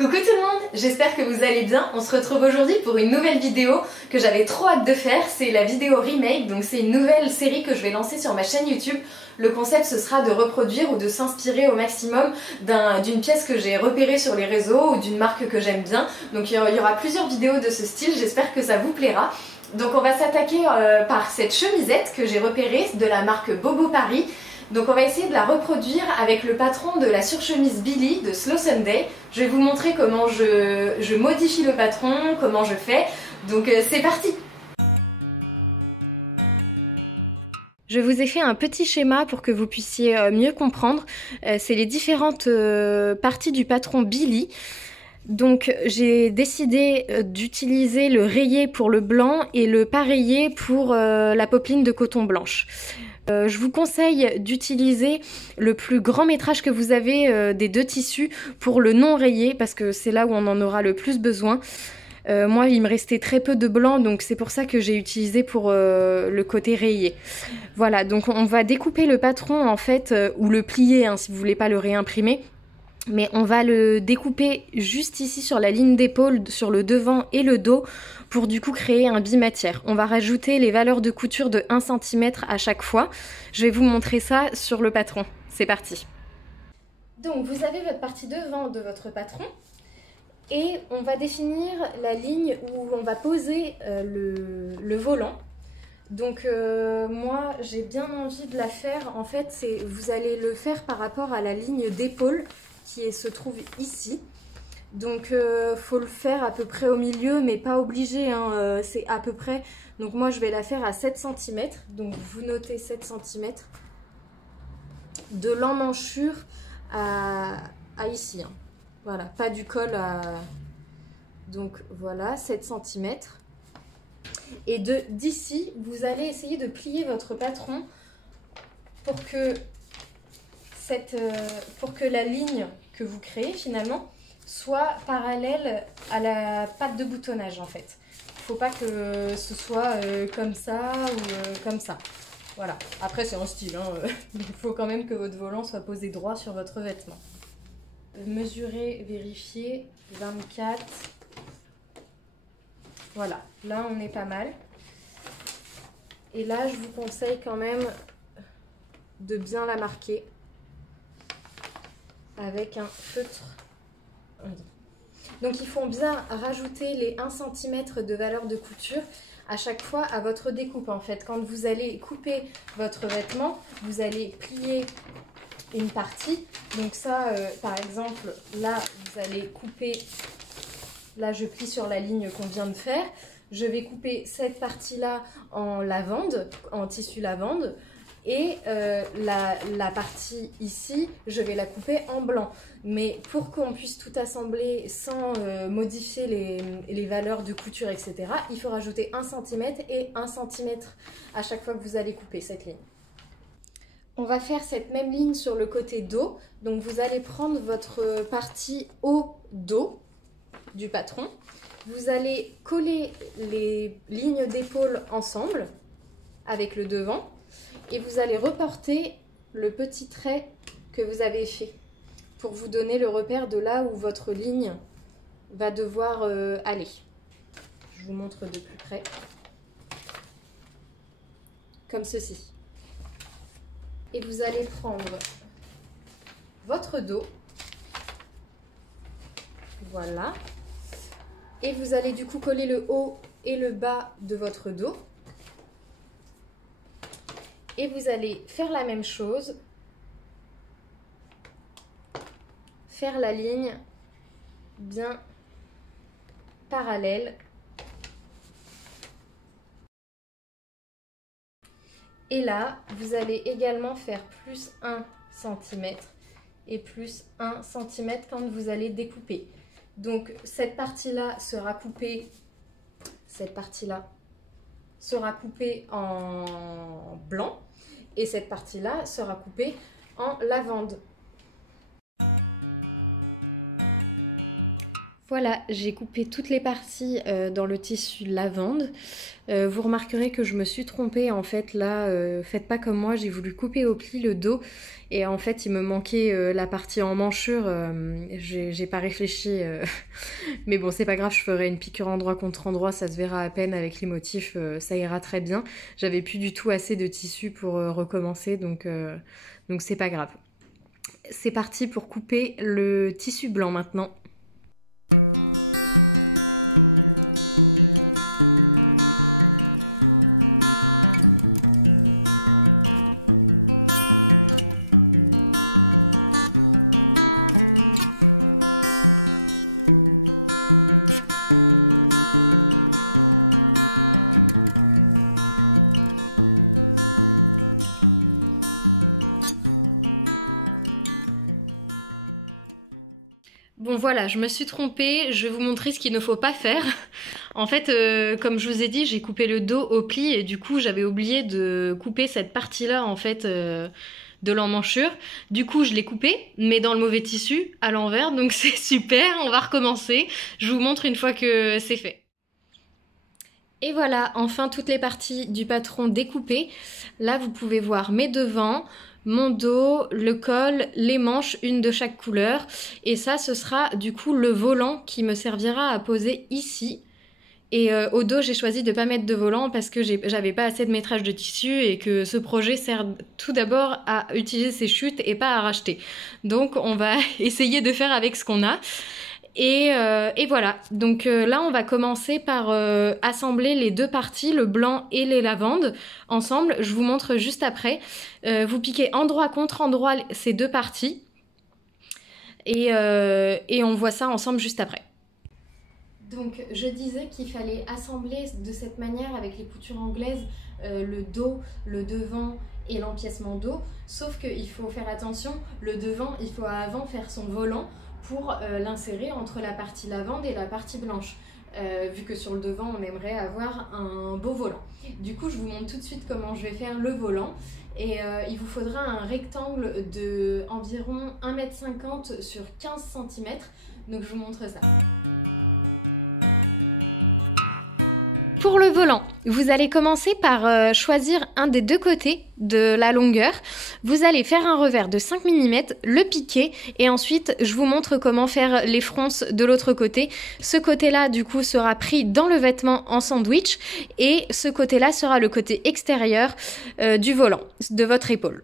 Coucou tout le monde, j'espère que vous allez bien. On se retrouve aujourd'hui pour une nouvelle vidéo que j'avais trop hâte de faire. C'est la vidéo remake, donc c'est une nouvelle série que je vais lancer sur ma chaîne YouTube. Le concept ce sera de reproduire ou de s'inspirer au maximum d'une pièce que j'ai repérée sur les réseaux ou d'une marque que j'aime bien. Donc il y aura plusieurs vidéos de ce style, j'espère que ça vous plaira. Donc on va s'attaquer par cette chemisette que j'ai repérée de la marque Bobo Paris. Donc on va essayer de la reproduire avec le patron de la surchemise Billy de Slow Sunday. Je vais vous montrer comment je modifie le patron, comment je fais. Donc c'est parti! Je vous ai fait un petit schéma pour que vous puissiez mieux comprendre. C'est les différentes parties du patron Billy. Donc j'ai décidé d'utiliser le rayé pour le blanc et le pas rayé pour la popeline de coton blanche. Je vous conseille d'utiliser le plus grand métrage que vous avez des deux tissus pour le non rayé parce que c'est là où on en aura le plus besoin. Moi il me restait très peu de blanc donc c'est pour ça que j'ai utilisé pour le côté rayé. Voilà, donc on va découper le patron en fait ou le plier hein, si vous voulez pas le réimprimer. Mais on va le découper juste ici sur la ligne d'épaule, sur le devant et le dos pour du coup créer un bimatière. On va rajouter les valeurs de couture de 1 cm à chaque fois. Je vais vous montrer ça sur le patron. C'est parti. Donc vous avez votre partie devant de votre patron et on va définir la ligne où on va poser le volant. Donc moi j'ai bien envie de la faire, en fait vous allez le faire par rapport à la ligne d'épaule qui se trouve ici. Donc faut le faire à peu près au milieu mais pas obligé, hein, c'est à peu près. Donc moi je vais la faire à 7 cm, donc vous notez 7 cm de l'emmanchure à ici, hein. Voilà, pas du col à... Donc voilà, 7 cm. Et d'ici, vous allez essayer de plier votre patron pour que la ligne que vous créez finalement soit parallèle à la patte de boutonnage en fait. Il ne faut pas que ce soit comme ça ou comme ça. Voilà. Après c'est en style, hein. Il faut quand même que votre volant soit posé droit sur votre vêtement. Mesurer, vérifier, 24. Voilà, là on est pas mal. Et là je vous conseille quand même de bien la marquer avec un feutre. Donc il faut bien rajouter les 1 cm de valeur de couture à chaque fois à votre découpe en fait. Quand vous allez couper votre vêtement, vous allez plier une partie. Donc ça, par exemple, là vous allez couper, là je plie sur la ligne qu'on vient de faire. Je vais couper cette partie-là en lavande, en tissu lavande. Et la partie ici, je vais la couper en blanc. Mais pour qu'on puisse tout assembler sans modifier les valeurs de couture, etc., il faut rajouter 1 cm et 1 cm à chaque fois que vous allez couper cette ligne. On va faire cette même ligne sur le côté dos. Donc vous allez prendre votre partie haut dos du patron. Vous allez coller les lignes d'épaule ensemble avec le devant. Et vous allez reporter le petit trait que vous avez fait pour vous donner le repère de là où votre ligne va devoir aller. Je vous montre de plus près. Comme ceci. Et vous allez prendre votre dos. Voilà. Et vous allez du coup coller le haut et le bas de votre dos. Et vous allez faire la même chose, faire la ligne bien parallèle. Et là, vous allez également faire plus 1 cm et plus 1 cm quand vous allez découper. Donc cette partie-là sera coupée, cette partie-là sera coupée en blanc. Et cette partie-là sera coupée en lavande. Voilà, j'ai coupé toutes les parties dans le tissu lavande. Vous remarquerez que je me suis trompée en fait là, faites pas comme moi, j'ai voulu couper au pli le dos et en fait il me manquait la partie en manchure, j'ai pas réfléchi, mais bon c'est pas grave, je ferai une piqûre endroit contre endroit, ça se verra à peine avec les motifs, ça ira très bien. J'avais plus du tout assez de tissu pour recommencer donc c'est pas grave. C'est parti pour couper le tissu blanc maintenant. Bon voilà, je me suis trompée, je vais vous montrer ce qu'il ne faut pas faire. En fait, comme je vous ai dit, j'ai coupé le dos au pli et du coup j'avais oublié de couper cette partie-là en fait de l'emmanchure. Du coup je l'ai coupé, mais dans le mauvais tissu, à l'envers, donc c'est super, on va recommencer. Je vous montre une fois que c'est fait. Et voilà, enfin toutes les parties du patron découpées. Là vous pouvez voir mes devants, mon dos, le col, les manches, une de chaque couleur. Et ça, ce sera du coup le volant qui me servira à poser ici. Et au dos, j'ai choisi de ne pas mettre de volant parce que j'avais pas assez de métrage de tissu et que ce projet sert tout d'abord à utiliser ses chutes et pas à racheter. Donc on va essayer de faire avec ce qu'on a. Et voilà, donc là on va commencer par assembler les deux parties, le blanc et les lavandes, ensemble. Je vous montre juste après. Vous piquez endroit contre endroit ces deux parties et on voit ça ensemble juste après. Donc je disais qu'il fallait assembler de cette manière avec les coutures anglaises le dos, le devant et l'empiècement dos, sauf qu'il faut faire attention, le devant il faut avant faire son volant pour l'insérer entre la partie lavande et la partie blanche. Vu que sur le devant on aimerait avoir un beau volant. Du coup je vous montre tout de suite comment je vais faire le volant et il vous faudra un rectangle de environ 1,50 m sur 15 cm, donc je vous montre ça. Pour le volant, vous allez commencer par choisir un des deux côtés de la longueur. Vous allez faire un revers de 5 mm, le piquer et ensuite je vous montre comment faire les fronces de l'autre côté. Ce côté-là du coup sera pris dans le vêtement en sandwich et ce côté-là sera le côté extérieur du volant, de votre épaule.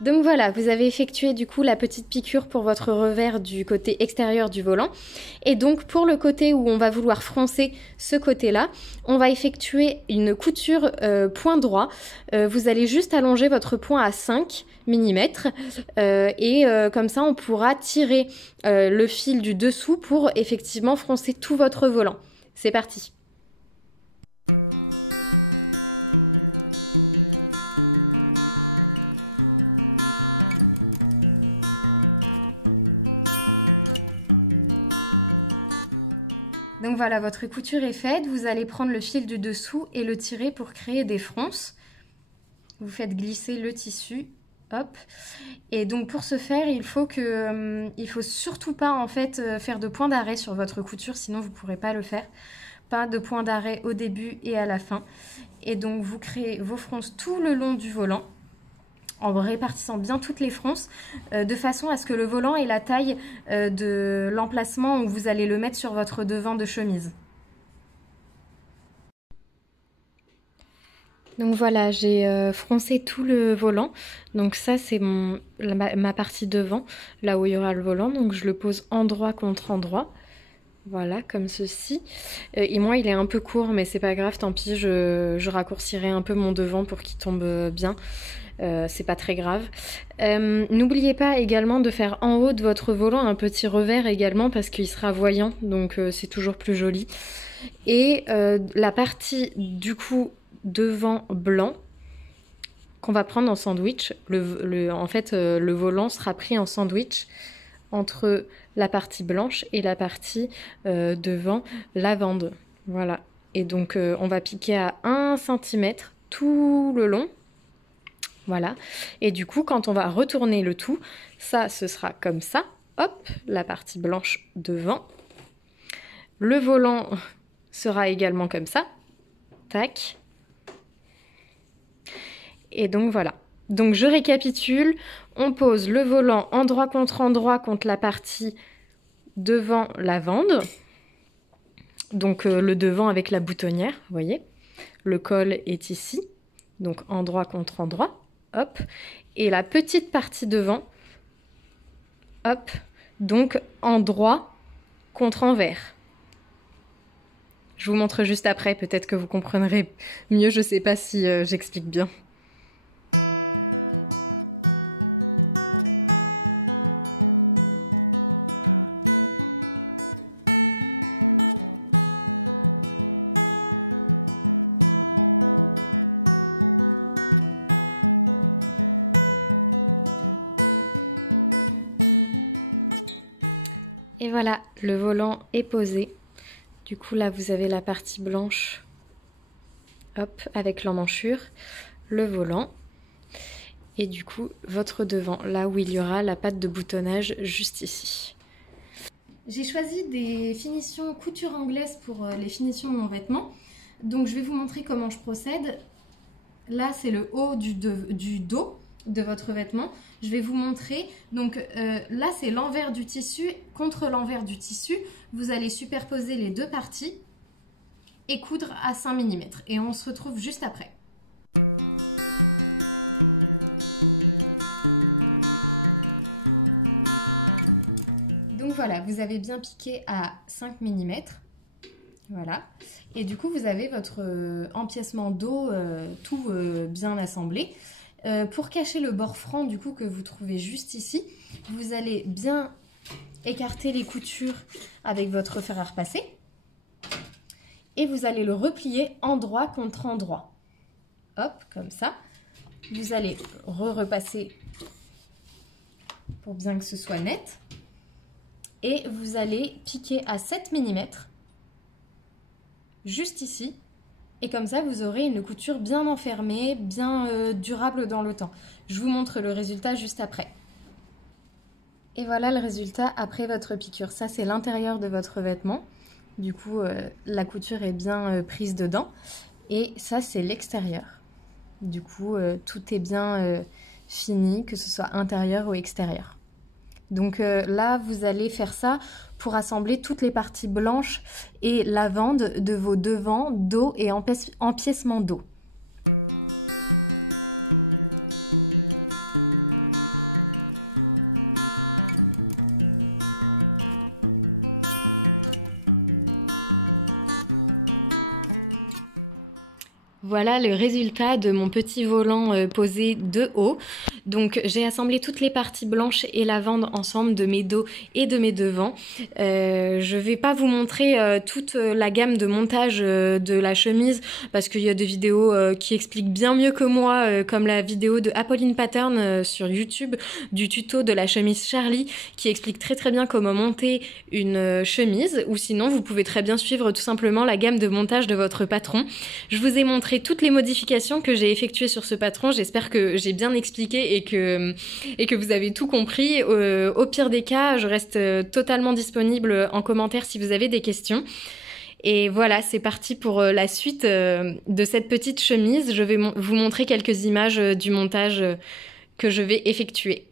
Donc voilà, vous avez effectué du coup la petite piqûre pour votre revers du côté extérieur du volant. Et donc pour le côté où on va vouloir froncer ce côté-là, on va effectuer une couture point droit. Vous allez juste allonger votre point à 5 mm et comme ça on pourra tirer le fil du dessous pour effectivement froncer tout votre volant. C'est parti! Donc voilà, votre couture est faite. Vous allez prendre le fil du dessous et le tirer pour créer des fronces. Vous faites glisser le tissu, hop. Et donc pour ce faire, il faut surtout pas en fait faire de point d'arrêt sur votre couture, sinon vous ne pourrez pas le faire. Pas de point d'arrêt au début et à la fin. Et donc vous créez vos fronces tout le long du volant, en répartissant bien toutes les fronces, de façon à ce que le volant ait la taille de l'emplacement où vous allez le mettre sur votre devant de chemise. Donc voilà, j'ai froncé tout le volant. Donc ça c'est ma partie devant, là où il y aura le volant. Donc je le pose endroit contre endroit. Voilà, comme ceci. Et moi, il est un peu court, mais c'est pas grave, tant pis, je raccourcirai un peu mon devant pour qu'il tombe bien. C'est pas très grave. N'oubliez pas également de faire en haut de votre volant un petit revers également parce qu'il sera voyant, donc c'est toujours plus joli. Et la partie du coup devant blanc qu'on va prendre en sandwich, en fait le volant sera pris en sandwich entre la partie blanche et la partie devant lavande. Voilà. Et donc on va piquer à 1 cm tout le long. Voilà. Et du coup, quand on va retourner le tout, ça, ce sera comme ça. Hop, la partie blanche devant. Le volant sera également comme ça. Tac. Et donc voilà. Donc je récapitule. On pose le volant endroit contre la partie devant la vende. Donc le devant avec la boutonnière, vous voyez. Le col est ici. Donc endroit contre endroit. Hop. Et la petite partie devant. Hop. Donc endroit contre envers. Je vous montre juste après, peut-être que vous comprendrez mieux, je ne sais pas si j'explique bien. Et voilà, le volant est posé. Du coup, là, vous avez la partie blanche, hop, avec l'emmanchure, le volant. Et du coup, votre devant, là où il y aura la patte de boutonnage juste ici. J'ai choisi des finitions couture anglaise pour les finitions de mon vêtement. Donc, je vais vous montrer comment je procède. Là, c'est le haut du dos de votre vêtement. Je vais vous montrer. Donc là, c'est l'envers du tissu contre l'envers du tissu. Vous allez superposer les deux parties et coudre à 5 mm. Et on se retrouve juste après. Donc voilà, vous avez bien piqué à 5 mm. Voilà. Et du coup, vous avez votre empiècement dos tout bien assemblé. Pour cacher le bord franc du coup que vous trouvez juste ici, vous allez bien écarter les coutures avec votre fer à repasser et vous allez le replier endroit contre endroit. Hop, comme ça. Vous allez repasser pour bien que ce soit net et vous allez piquer à 7 mm juste ici. Et comme ça, vous aurez une couture bien enfermée, bien durable dans le temps. Je vous montre le résultat juste après. Et voilà le résultat après votre piqûre. Ça, c'est l'intérieur de votre vêtement. Du coup, la couture est bien prise dedans. Et ça, c'est l'extérieur. Du coup, tout est bien fini, que ce soit intérieur ou extérieur. Donc là, vous allez faire ça pour assembler toutes les parties blanches et lavande de vos devants, dos et empiècement dos. Voilà le résultat de mon petit volant posé de haut. Donc j'ai assemblé toutes les parties blanches et lavande ensemble de mes dos et de mes devants. Je vais pas vous montrer toute la gamme de montage de la chemise parce qu'il y a des vidéos qui expliquent bien mieux que moi, comme la vidéo de Apolline Pattern sur YouTube du tuto de la chemise Charlie qui explique très bien comment monter une chemise, ou sinon vous pouvez très bien suivre tout simplement la gamme de montage de votre patron. Je vous ai montré toutes les modifications que j'ai effectuées sur ce patron. J'espère que j'ai bien expliqué et que vous avez tout compris. Au pire des cas, je reste totalement disponible en commentaire si vous avez des questions. Et voilà, c'est parti pour la suite de cette petite chemise. Je vais vous montrer quelques images du montage que je vais effectuer.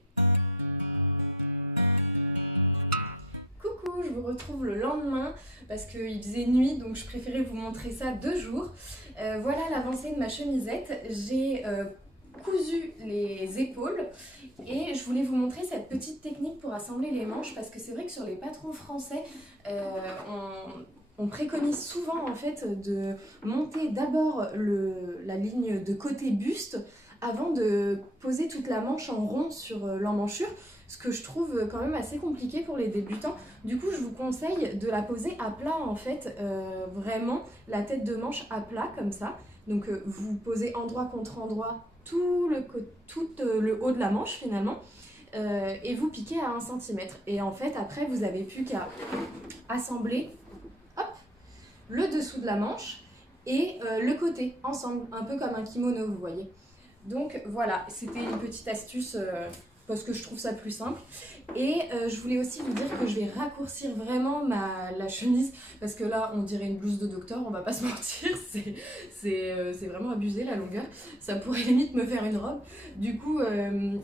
Coucou, je vous retrouve le lendemain parce qu'il faisait nuit, donc je préférais vous montrer ça 2 jours. Voilà l'avancée de ma chemisette. J'ai cousu les épaules et je voulais vous montrer cette petite technique pour assembler les manches parce que c'est vrai que sur les patrons français, on préconise souvent en fait de monter d'abord la ligne de côté buste avant de poser toute la manche en rond sur l'emmanchure, ce que je trouve quand même assez compliqué pour les débutants. Du coup, je vous conseille de la poser à plat en fait, vraiment la tête de manche à plat comme ça. Donc vous posez endroit contre endroit tout le haut de la manche finalement et vous piquez à 1 cm. Et en fait, après, vous n'avez plus qu'à assembler hop, le dessous de la manche et le côté ensemble, un peu comme un kimono, vous voyez. Donc voilà, c'était une petite astuce parce que je trouve ça plus simple. Et je voulais aussi vous dire que je vais raccourcir vraiment la chemise parce que là on dirait une blouse de docteur, on va pas se mentir, c'est vraiment abusé la longueur, ça pourrait limite me faire une robe. Du coup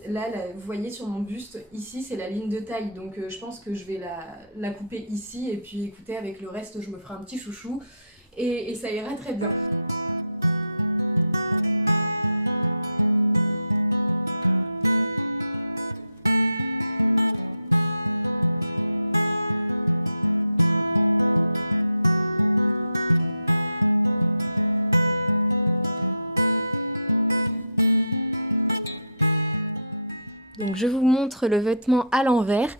là, vous voyez sur mon buste ici c'est la ligne de taille, donc je pense que je vais la couper ici et puis écoutez, avec le reste je me ferai un petit chouchou et ça ira très bien. Donc je vous montre le vêtement à l'envers.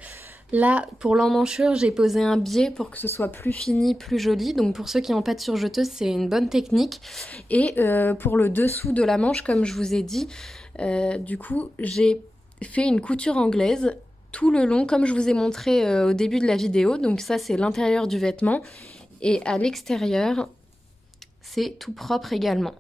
Là, pour l'emmanchure, j'ai posé un biais pour que ce soit plus fini, plus joli. Donc pour ceux qui n'ont pas de surjeteuse, c'est une bonne technique. Et pour le dessous de la manche, comme je vous ai dit, du coup, j'ai fait une couture anglaise tout le long, comme je vous ai montré au début de la vidéo. Donc ça, c'est l'intérieur du vêtement. Et à l'extérieur, c'est tout propre également.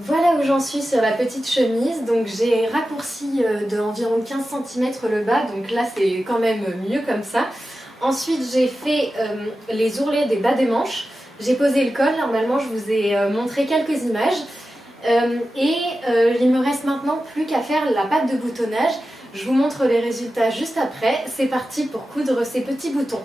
Voilà où j'en suis sur la petite chemise, donc j'ai raccourci d'environ 15 cm le bas, donc là c'est quand même mieux comme ça. Ensuite j'ai fait les ourlets des bas des manches, j'ai posé le col, normalement je vous ai montré quelques images. Il me reste maintenant plus qu'à faire la patte de boutonnage, je vous montre les résultats juste après. C'est parti pour coudre ces petits boutons.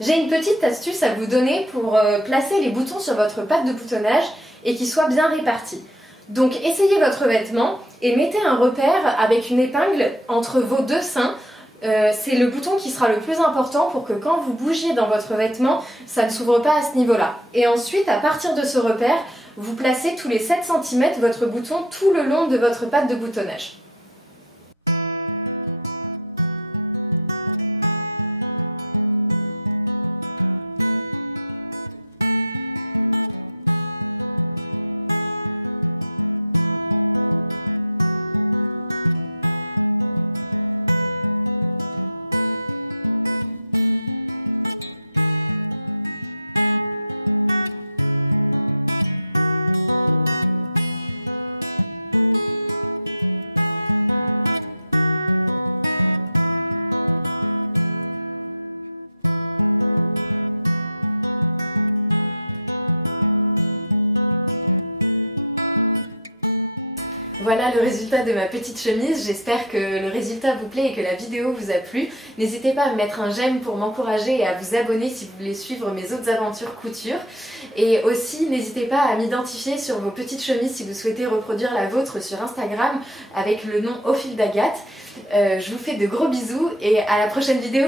J'ai une petite astuce à vous donner pour placer les boutons sur votre patte de boutonnage et qu'ils soient bien répartis. Donc essayez votre vêtement et mettez un repère avec une épingle entre vos deux seins. C'est le bouton qui sera le plus important pour que quand vous bougiez dans votre vêtement, ça ne s'ouvre pas à ce niveau-là. Et ensuite, à partir de ce repère, vous placez tous les 7 cm votre bouton tout le long de votre patte de boutonnage. Voilà le résultat de ma petite chemise, j'espère que le résultat vous plaît et que la vidéo vous a plu. N'hésitez pas à me mettre un j'aime pour m'encourager et à vous abonner si vous voulez suivre mes autres aventures couture. Et aussi, n'hésitez pas à m'identifier sur vos petites chemises si vous souhaitez reproduire la vôtre sur Instagram avec le nom Au fil d'Agathe. Je vous fais de gros bisous et à la prochaine vidéo.